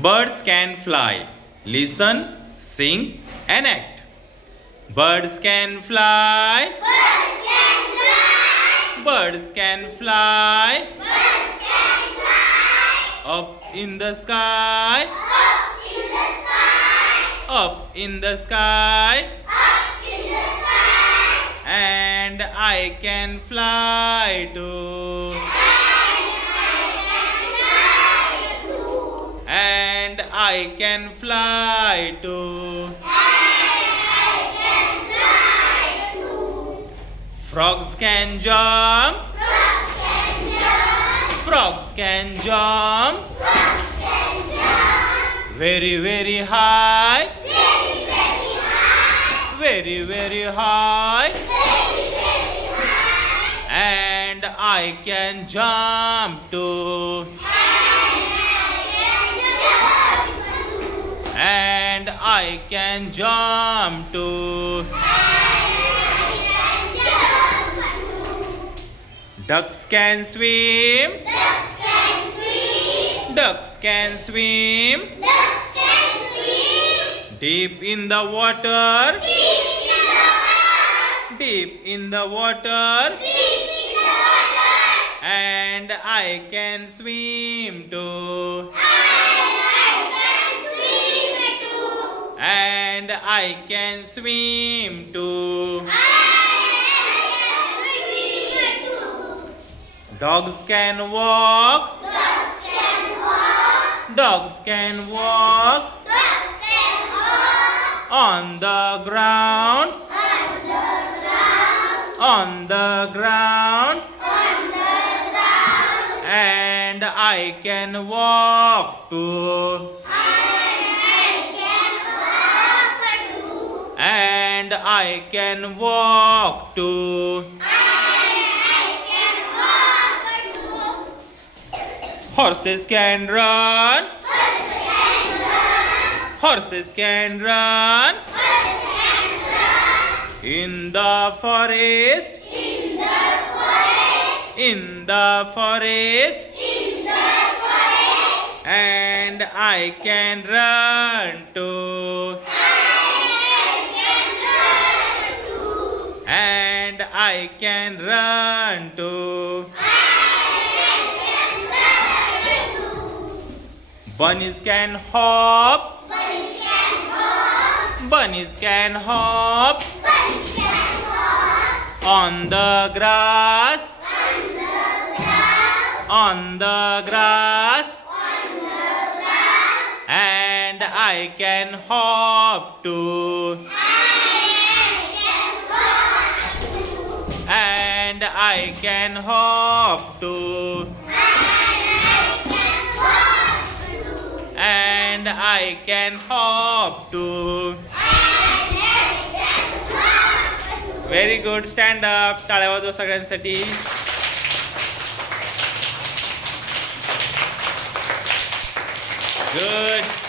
Birds can fly. Listen, sing, and act. Birds can fly. Birds can fly. Birds can fly. Birds can fly. Up in the sky. Up in the sky. Up in the sky. Up in the sky. And I can fly too. And I can fly too. Frogs can jump. Frogs can jump. Very, very high. Very, very high. And I can jump too. And I can jump too. Ducks can swim. Ducks can swim. Deep in the water. Deep in the water. And I can swim too. And I can swim too. Dogs can walk. Dogs can walk on the ground. On the ground. And I can walk too. And I can walk too. Horses can run. Horses can run. In the forest. In the forest. And I can run too. And I can run too. Bunnies can hop. Bunnies can hop on the grass. On the grass. And I can hop too. And I can hop too. And I can hop too. Very good. Stand up. टाळ्या वाजवा सगळ्यांसाठी. Good.